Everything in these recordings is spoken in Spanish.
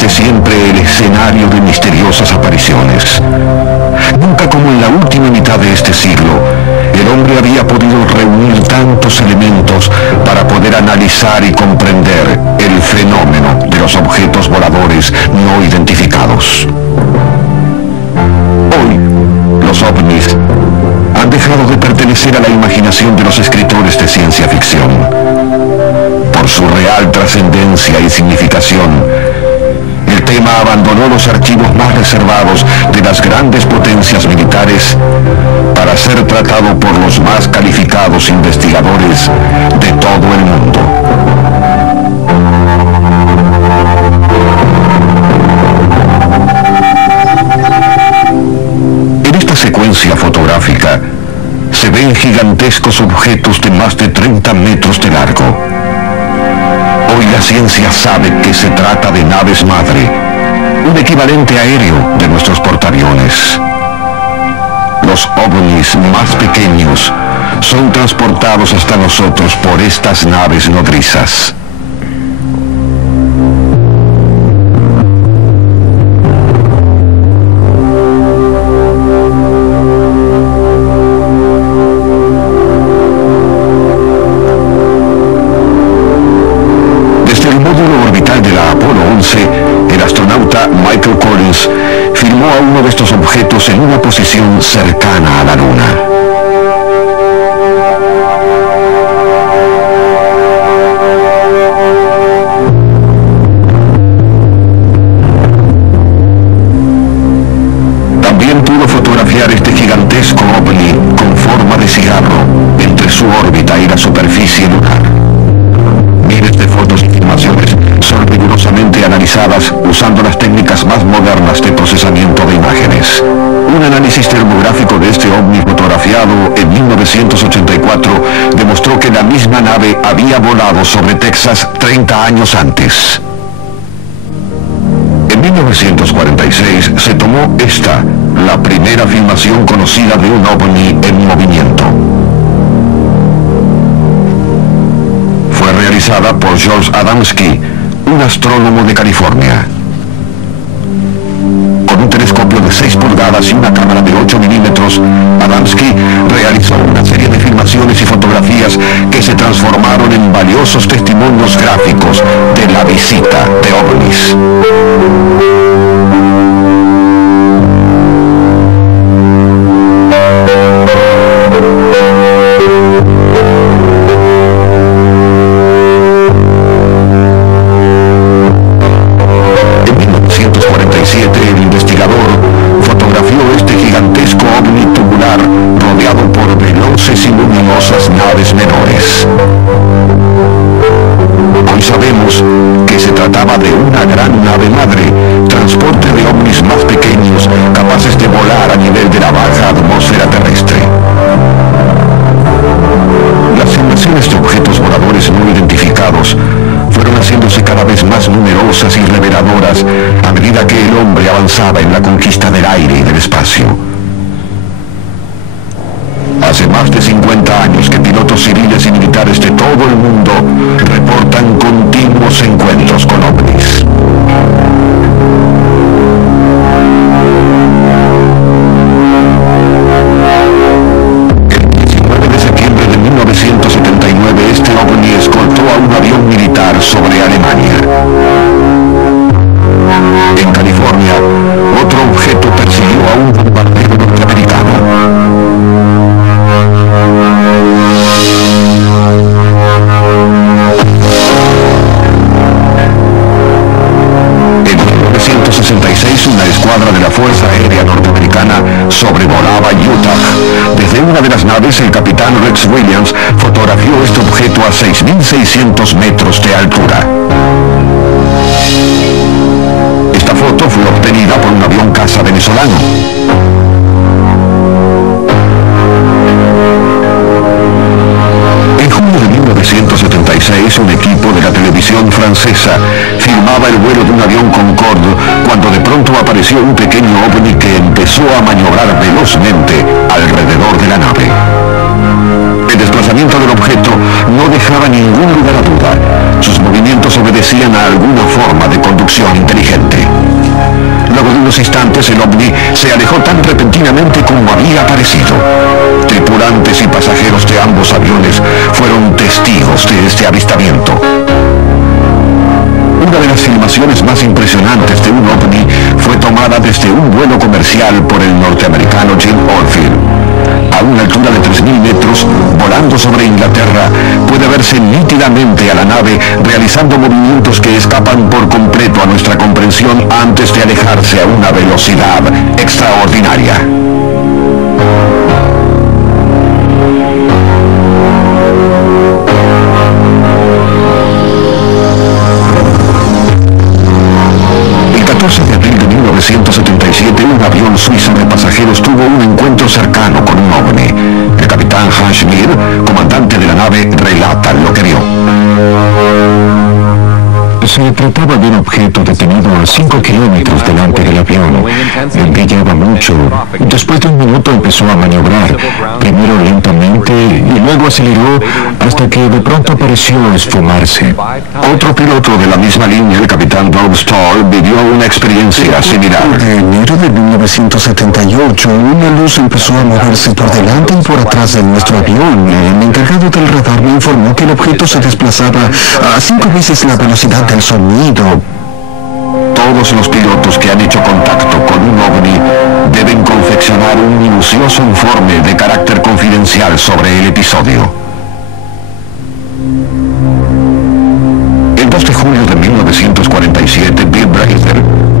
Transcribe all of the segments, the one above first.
desde siempre el escenario de misteriosas apariciones. Nunca como en la última mitad de este siglo, el hombre había podido reunir tantos elementos para poder analizar y comprender el fenómeno de los objetos voladores no identificados. Hoy, los ovnis han dejado de pertenecer a la imaginación de los escritores de ciencia ficción. Por su real trascendencia y significación, el tema abandonó los archivos más reservados de las grandes potencias militares para ser tratado por los más calificados investigadores de todo el mundo. En esta secuencia fotográfica se ven gigantescos objetos de más de 30 metros de largo. Hoy la ciencia sabe que se trata de naves madre, un equivalente aéreo de nuestros portaaviones. Los ovnis más pequeños son transportados hasta nosotros por estas naves nodrizas. El astronauta Michael Collins filmó a uno de estos objetos en una posición cercana a la Luna. También pudo fotografiar este gigantesco ovni con forma de cigarro entre su órbita y la superficie lunar. Miles de fotos y filmaciones son rigurosamente analizadas usando las técnicas más modernas de procesamiento de imágenes. Un análisis termográfico de este ovni fotografiado en 1984 demostró que la misma nave había volado sobre Texas 30 años antes. En 1946 se tomó esta, la primera filmación conocida de un ovni en movimiento. Fue realizada por George Adamski, un astrónomo de California. Con un telescopio de 6 pulgadas y una cámara de 8 milímetros, Adamski realizó una serie de filmaciones y fotografías que se transformaron en valiosos testimonios gráficos de la visita de ovnis. El investigador fotografió este gigantesco ovni tubular rodeado por veloces y luminosas naves menores. Hoy sabemos que se trataba de una gran nave madre, transporte de ovnis más pequeños capaces de volar a nivel de la baja atmósfera terrestre. Las filmaciones de objetos voladores no identificados fueron haciéndose cada vez más numerosas y reveladoras a medida que el hombre avanzaba en la conquista del aire y del espacio. Hace más de 50 años que pilotos civiles y militares de todo el mundo reportan continuos encuentros con ovnis. El 19 de septiembre de 1979 este ovni escoltó a un avión militar sobre Alemania. En California, otro objeto persiguió a un bombardero norteamericano. En 1966, una escuadra de la Fuerza Aérea Norteamericana sobrevolaba Utah. Desde una de las naves, el capitán Rex Williams fotografió este objeto a 6.600 metros de altura. Esta foto fue obtenida por un avión caza venezolano. En junio de 1976, un equipo de la televisión francesa filmaba el vuelo de un avión Concorde cuando de pronto apareció un pequeño ovni que empezó a maniobrar velozmente alrededor de la nave. El desplazamiento del objeto no dejaba ningún lugar a duda. Sus movimientos obedecían a alguna forma de conducción inteligente. unos instantes el ovni se alejó tan repentinamente como había aparecido. Tripulantes y pasajeros de ambos aviones fueron testigos de este avistamiento. Una de las filmaciones más impresionantes de un ovni fue tomada desde un vuelo comercial por el norteamericano Jim Oldfield. A una altura de 3.000 metros, volando sobre Inglaterra, puede verse nítidamente a la nave realizando movimientos que escapan por completo a nuestra comprensión antes de alejarse a una velocidad extraordinaria. El 14 de abril de 1977, un avión suizo de pasajeros tuvo un encuentro cercano con un ovni. El capitán Hans Schmidt, comandante de la nave, relata lo que vio. Se trataba de un objeto detenido a 5 kilómetros delante del avión. Brillaba mucho. Después de un minuto empezó a maniobrar, primero lentamente y luego aceleró hasta que de pronto pareció esfumarse. Otro piloto de la misma línea, el capitán Bob Stoll, vivió una experiencia similar. En enero de 1978, una luz empezó a moverse por delante y por atrás de nuestro avión. El encargado del radar me informó que el objeto se desplazaba a 5 veces la velocidad del sonido. Todos los pilotos que han hecho contacto con un ovni deben confeccionar un minucioso informe de carácter confidencial sobre el episodio. El 2 de julio de 1947, Bill Brazier,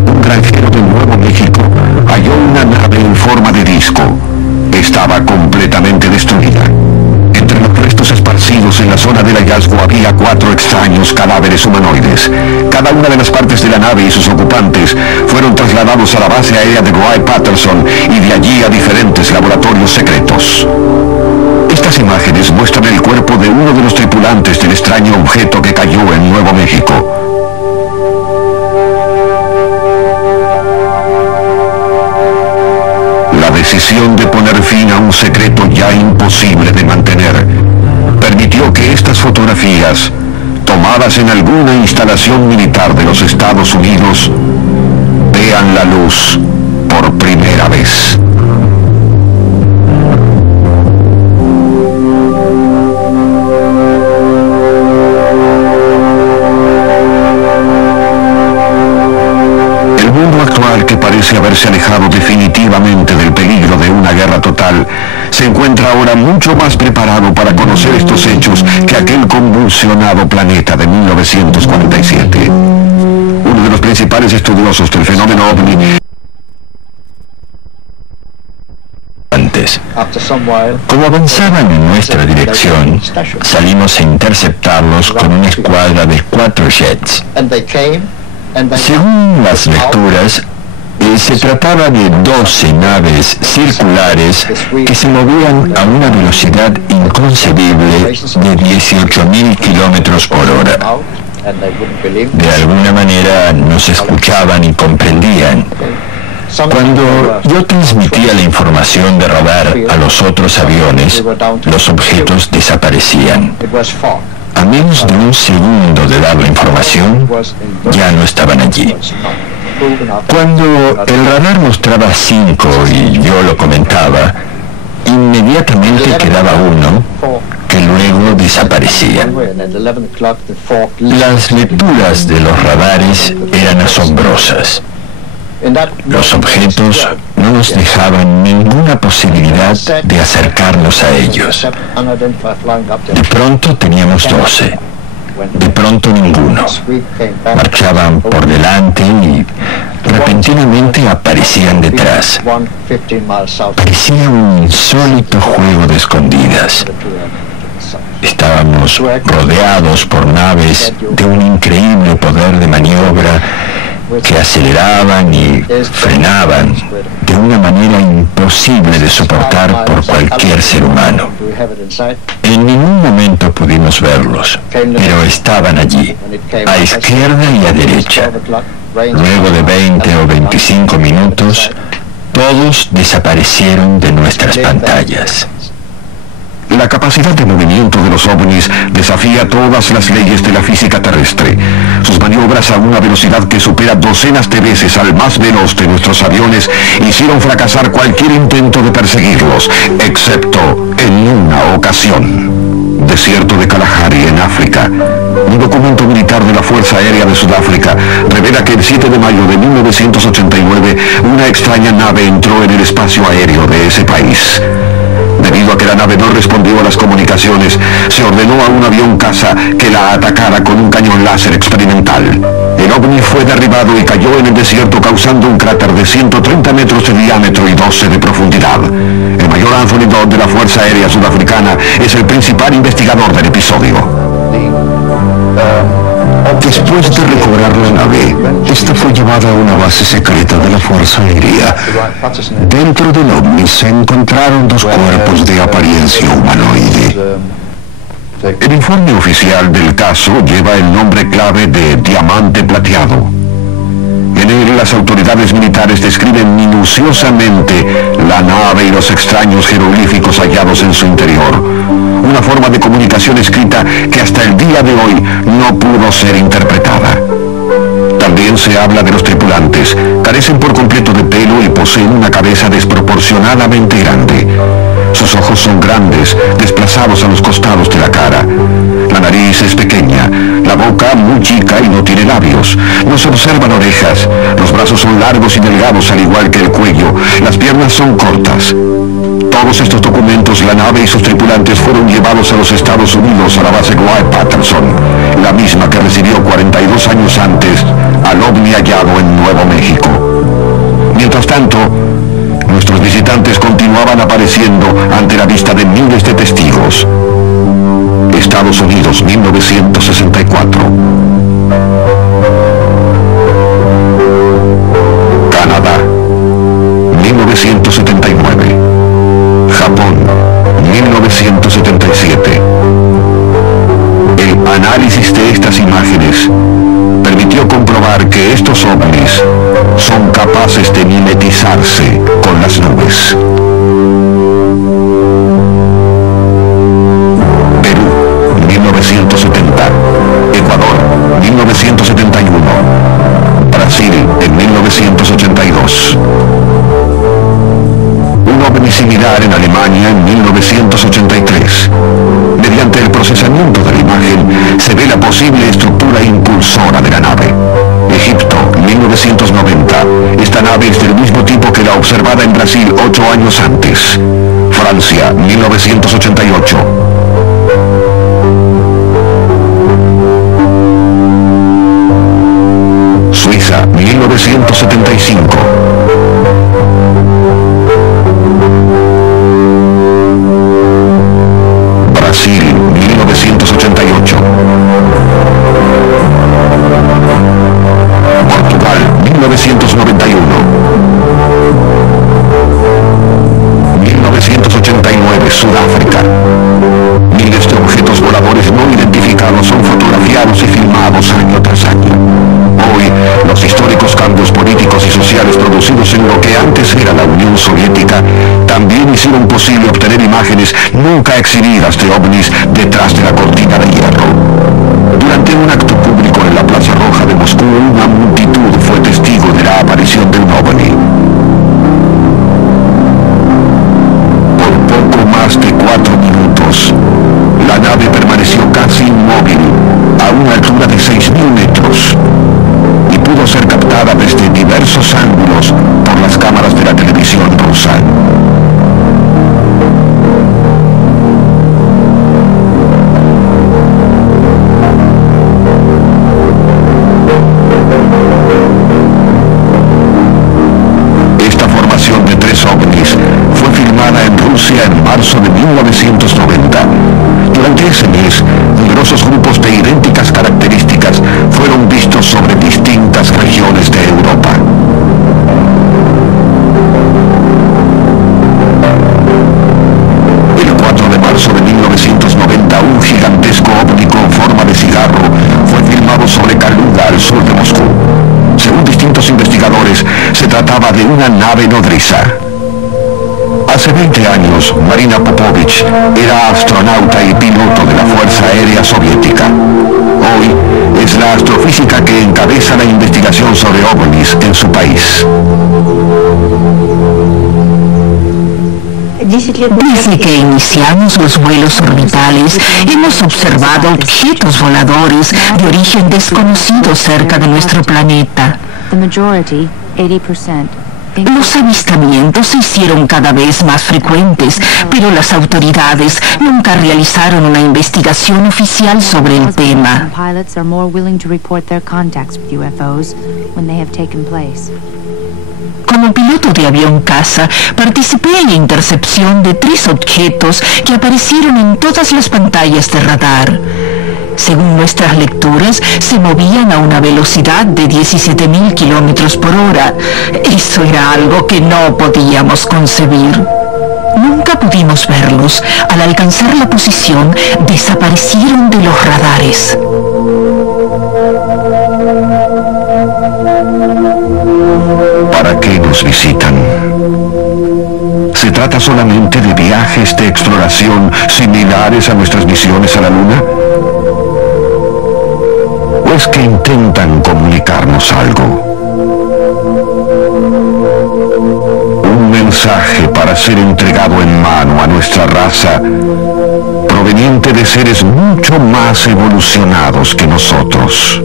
un granjero de Nuevo México, halló una nave en forma de disco. Estaba completamente destruida. Entre los restos esparcidos en la zona del hallazgo había 4 extraños cadáveres humanoides. Cada una de las partes de la nave y sus ocupantes fueron trasladados a la base aérea de Wright-Patterson y de allí a diferentes laboratorios secretos. Estas imágenes muestran el cuerpo de uno de los tripulantes del extraño objeto que cayó en Nuevo México. La decisión de poner fin a un secreto ya imposible de mantener permitió que estas fotografías, tomadas en alguna instalación militar de los Estados Unidos, vean la luz por primera vez. Que parece haberse alejado definitivamente del peligro de una guerra total, se encuentra ahora mucho más preparado para conocer estos hechos que aquel convulsionado planeta de 1947. Uno de los principales estudiosos del fenómeno ovni como avanzaban en nuestra dirección, salimos a interceptarlos con una escuadra de 4 jets. Según las lecturas, se trataba de 12 naves circulares que se movían a una velocidad inconcebible de 18.000 kilómetros por hora. De alguna manera nos escuchaban y comprendían. Cuando yo transmitía la información de radar a los otros aviones, los objetos desaparecían. A menos de un segundo de dar la información, ya no estaban allí. Cuando el radar mostraba 5 y yo lo comentaba, inmediatamente quedaba uno que luego desaparecía. Las lecturas de los radares eran asombrosas. Los objetos no nos dejaban ninguna posibilidad de acercarnos a ellos. De pronto teníamos 12. De pronto ninguno. Marchaban por delante y repentinamente aparecían detrás. Parecía un insólito juego de escondidas. Estábamos rodeados por naves de un increíble poder de maniobra que aceleraban y frenaban de una manera imposible de soportar por cualquier ser humano. En ningún momento pudimos verlos, pero estaban allí, a izquierda y a derecha. Luego de 20 o 25 minutos, todos desaparecieron de nuestras pantallas. La capacidad de movimiento de los ovnis desafía todas las leyes de la física terrestre. Sus maniobras a una velocidad que supera docenas de veces al más veloz de nuestros aviones hicieron fracasar cualquier intento de perseguirlos, excepto en una ocasión. Desierto de Kalahari, en África. Un documento militar de la Fuerza Aérea de Sudáfrica revela que el 7 de mayo de 1989 una extraña nave entró en el espacio aéreo de ese país. Debido a que la nave no respondió a las comunicaciones, se ordenó a un avión caza que la atacara con un cañón láser experimental. El ovni fue derribado y cayó en el desierto, causando un cráter de 130 metros de diámetro y 12 de profundidad. El mayor Anthony Dodd de la Fuerza Aérea Sudafricana es el principal investigador del episodio. Después de recobrar la nave, esta fue llevada a una base secreta de la Fuerza Aérea. Dentro del ovni se encontraron dos cuerpos de apariencia humanoide. El informe oficial del caso lleva el nombre clave de Diamante Plateado. En él, las autoridades militares describen minuciosamente la nave y los extraños jeroglíficos hallados en su interior. Una forma de comunicación escrita que hasta el día de hoy no pudo ser interpretada. También se habla de los tripulantes. Carecen por completo de pelo y poseen una cabeza desproporcionadamente grande. Sus ojos son grandes, desplazados a los costados de la cara. La nariz es pequeña, la boca muy chica y no tiene labios. No se observan orejas. Los brazos son largos y delgados al igual que el cuello. Las piernas son cortas. Todos estos documentos, la nave y sus tripulantes fueron llevados a los Estados Unidos a la base Wright-Patterson, la misma que recibió 42 años antes al ovni hallado en Nuevo México. Mientras tanto, nuestros visitantes continuaban apareciendo ante la vista de miles de testigos. Estados Unidos, 1964. Canadá, 1979. Japón, 1977. El análisis de estas imágenes permitió comprobar que estos ovnis son capaces de mimetizarse con las nubes. Perú, 1970. Ecuador, 1971. Brasil, en 1982. Un ovni similar en Alemania en 1983. Mediante el procesamiento de la imagen se ve la posible estructura impulsora de la nave. Egipto, 1990. Esta nave es del mismo tipo que la observada en Brasil 8 años antes. Francia, 1988. Suiza, 1975. Brasil, 1988. Portugal, 1991. 1989, Sudáfrica. Miles de objetos voladores no identificados son fotografiados y filmados año tras año. Hoy, los históricos cambios políticos y sociales producidos en lo que antes era la Unión Soviética también hicieron posible obtener imágenes nunca exhibidas de ovnis detrás de la cortina de hierro. Durante un acto público en la Plaza Roja de Moscú, una multitud fue testigo de la aparición de un ovni. Por poco más de 4 minutos, la nave permaneció casi inmóvil a una altura de 6.000 metros. Y pudo ser captada desde diversos ángulos por las cámaras de la televisión rusa. Esta formación de 3 ovnis fue filmada en Rusia en marzo de 1990. Durante ese mes, numerosos grupos de idénticas características fueron vistos sobre distintas regiones de Europa. El 4 de marzo de 1990, un gigantesco ovni con forma de cigarro fue filmado sobre Kaluga, al sur de Moscú. Según distintos investigadores, se trataba de una nave nodriza. Hace 20 años, Marina Popovich era astronauta y piloto de la Fuerza Aérea Soviética. Hoy es la astrofísica que encabeza la investigación sobre ovnis en su país. Desde que iniciamos los vuelos orbitales, hemos observado objetos voladores de origen desconocido cerca de nuestro planeta. Los avistamientos se hicieron cada vez más frecuentes, pero las autoridades nunca realizaron una investigación oficial sobre el tema. Como piloto de avión caza, participé en la intercepción de 3 objetos que aparecieron en todas las pantallas de radar. Según nuestras lecturas, se movían a una velocidad de 17.000 kilómetros por hora. Eso era algo que no podíamos concebir. Nunca pudimos verlos. Al alcanzar la posición, desaparecieron de los radares. ¿Para qué nos visitan? ¿Se trata solamente de viajes de exploración similares a nuestras misiones a la Luna? ¿O es que intentan comunicarnos algo? Un mensaje para ser entregado en mano a nuestra raza, proveniente de seres mucho más evolucionados que nosotros.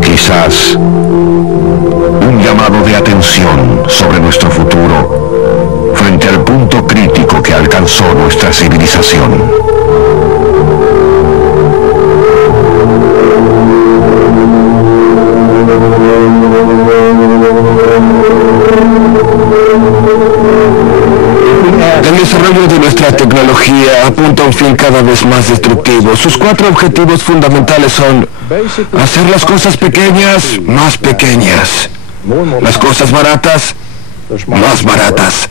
Quizás un llamado de atención sobre nuestro futuro frente al punto crítico que alcanzó nuestra civilización. El desarrollo de nuestra tecnología apunta a un fin cada vez más destructivo. Sus 4 objetivos fundamentales son hacer las cosas pequeñas más pequeñas, las cosas baratas más baratas,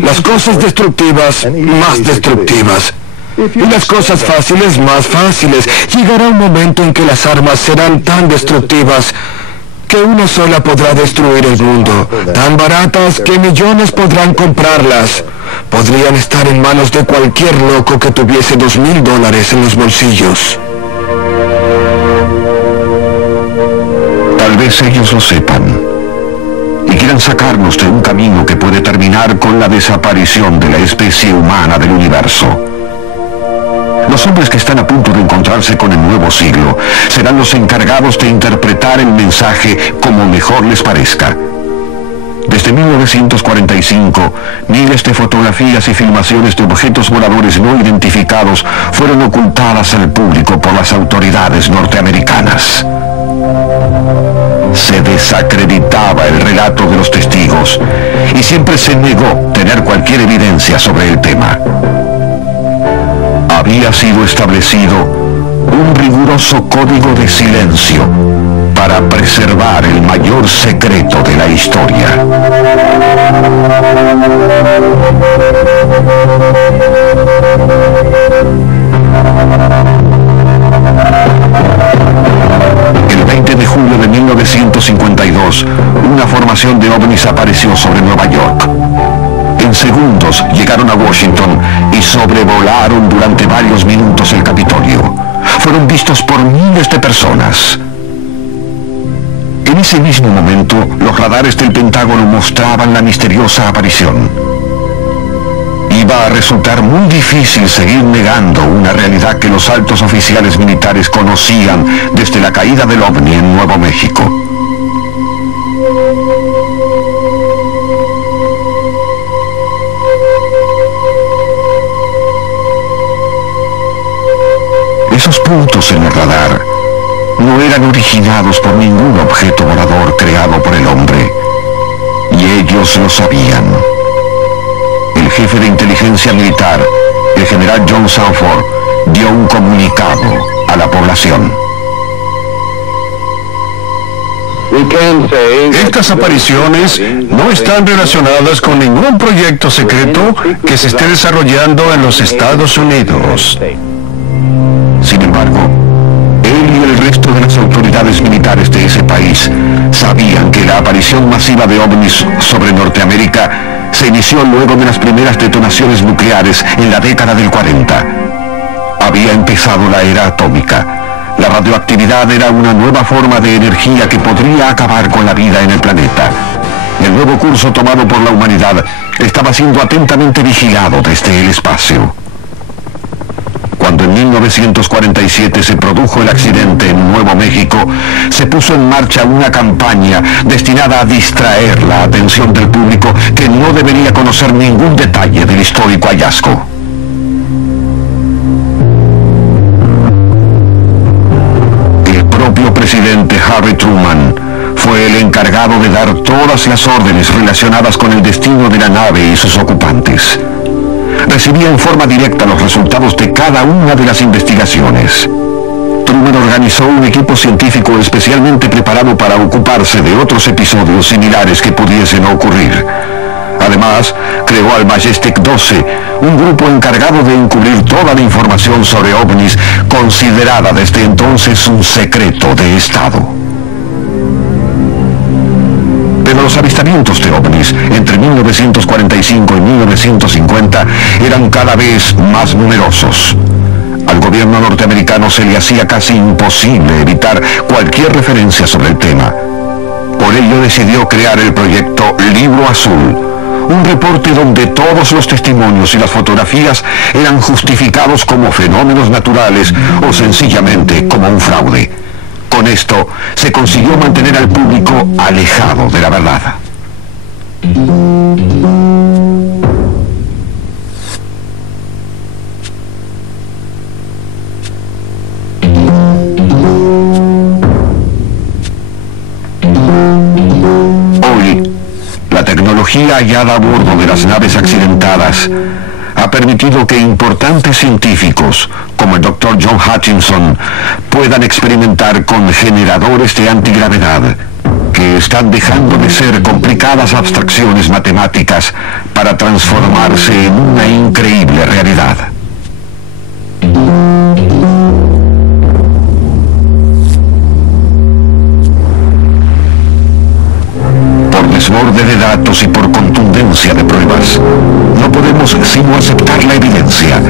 las cosas destructivas más destructivas y las cosas fáciles más fáciles. Llegará un momento en que las armas serán tan destructivas que una sola podrá destruir el mundo, tan baratas que millones podrán comprarlas. Podrían estar en manos de cualquier loco que tuviese $2.000 en los bolsillos. Tal vez ellos lo sepan y quieran sacarnos de un camino que puede terminar con la desaparición de la especie humana del universo. Los hombres que están a punto de encontrarse con el nuevo siglo serán los encargados de interpretar el mensaje como mejor les parezca. Desde 1945, miles de fotografías y filmaciones de objetos voladores no identificados fueron ocultadas al público por las autoridades norteamericanas. Se desacreditaba el relato de los testigos y siempre se negó tener cualquier evidencia sobre el tema. Había sido establecido un riguroso código de silencio para preservar el mayor secreto de la historia. El 20 de julio de 1952, una formación de ovnis apareció sobre Nueva York. En segundos llegaron a Washington y sobrevolaron durante varios minutos el Capitolio. Fueron vistos por miles de personas. En ese mismo momento, los radares del Pentágono mostraban la misteriosa aparición. Iba a resultar muy difícil seguir negando una realidad que los altos oficiales militares conocían desde la caída del ovni en Nuevo México. Esos puntos en el radar no eran originados por ningún objeto volador creado por el hombre, y ellos lo sabían. El jefe de inteligencia militar, el general John Sanford, dio un comunicado a la población. Estas apariciones no están relacionadas con ningún proyecto secreto que se esté desarrollando en los Estados Unidos. Sin embargo, él y el resto de las autoridades militares de ese país país sabían que la aparición masiva de ovnis sobre Norteamérica se inició luego de las primeras detonaciones nucleares en la década del 40. Había empezado la era atómica. La radioactividad era una nueva forma de energía que podría acabar con la vida en el planeta. El nuevo curso tomado por la humanidad estaba siendo atentamente vigilado desde el espacio. Cuando en 1947 se produjo el accidente en Nuevo México, se puso en marcha una campaña destinada a distraer la atención del público que no debería conocer ningún detalle del histórico hallazgo. El propio presidente Harry Truman fue el encargado de dar todas las órdenes relacionadas con el destino de la nave y sus ocupantes. Recibía en forma directa los resultados de cada una de las investigaciones. Truman organizó un equipo científico especialmente preparado para ocuparse de otros episodios similares que pudiesen ocurrir. Además, creó al Majestic 12, un grupo encargado de encubrir toda la información sobre ovnis, considerada desde entonces un secreto de Estado. Pero los avistamientos de ovnis entre 1945 y 1950 eran cada vez más numerosos. Al gobierno norteamericano se le hacía casi imposible evitar cualquier referencia sobre el tema. Por ello decidió crear el proyecto Libro Azul, un reporte donde todos los testimonios y las fotografías eran justificados como fenómenos naturales o sencillamente como un fraude. Con esto se consiguió mantener al público alejado de la verdad. Hoy, la tecnología hallada a bordo de las naves accidentadas ha permitido que importantes científicos, como el Dr. John Hutchinson, puedan experimentar con generadores de antigravedad, que están dejando de ser complicadas abstracciones matemáticas para transformarse en una increíble realidad. Por desborde de datos y por contundencia de pruebas, no podemos sino aceptar la evidencia.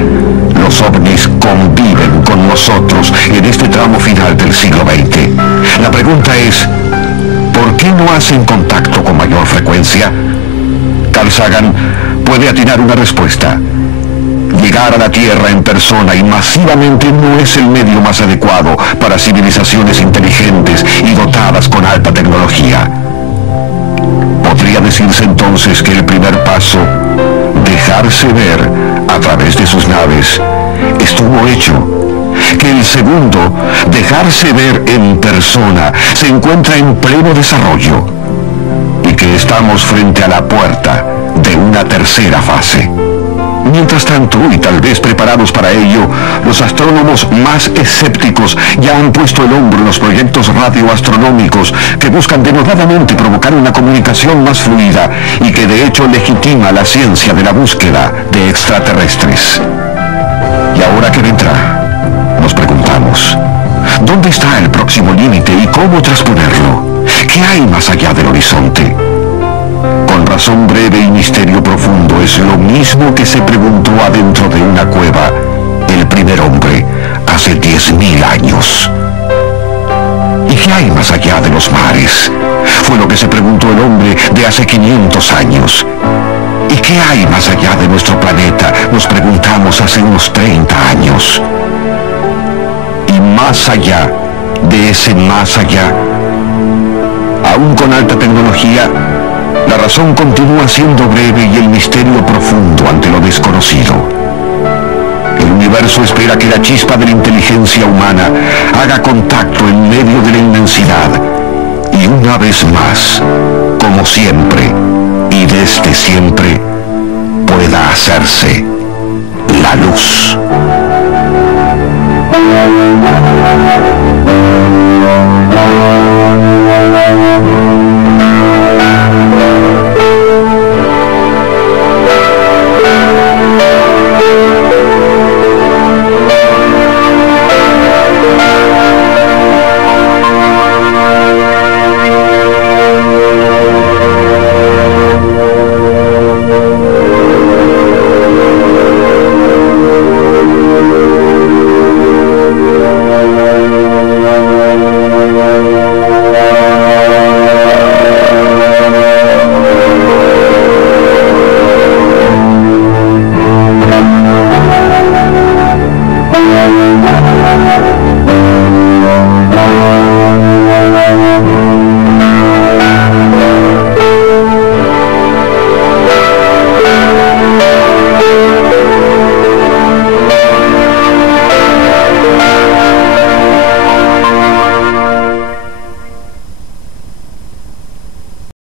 Los ovnis conviven con nosotros en este tramo final del siglo XX. La pregunta es, ¿por qué no hacen contacto con mayor frecuencia? Carl Sagan puede atinar una respuesta. Llegar a la Tierra en persona y masivamente no es el medio más adecuado para civilizaciones inteligentes y dotadas con alta tecnología. Podría decirse entonces que el primer paso, dejarse ver a través de sus naves, estuvo hecho. Que el segundo, dejarse ver en persona, se encuentra en pleno desarrollo. Y que estamos frente a la puerta de una tercera fase. Mientras tanto, y tal vez preparados para ello, los astrónomos más escépticos ya han puesto el hombro en los proyectos radioastronómicos que buscan denodadamente provocar una comunicación más fluida y que de hecho legitima la ciencia de la búsqueda de extraterrestres. ¿Y ahora qué vendrá? Nos preguntamos. ¿Dónde está el próximo límite y cómo trasponerlo? ¿Qué hay más allá del horizonte? Con razón breve y misterio profundo es lo mismo que se preguntó adentro de una cueva el primer hombre hace 10.000 años. ¿Y qué hay más allá de los mares? Fue lo que se preguntó el hombre de hace 500 años. ¿Y qué hay más allá de nuestro planeta? Nos preguntamos hace unos 30 años. Y más allá de ese más allá, aún con alta tecnología, la razón continúa siendo breve y el misterio profundo ante lo desconocido. El universo espera que la chispa de la inteligencia humana haga contacto en medio de la inmensidad y una vez más, como siempre y desde siempre, pueda hacerse la luz.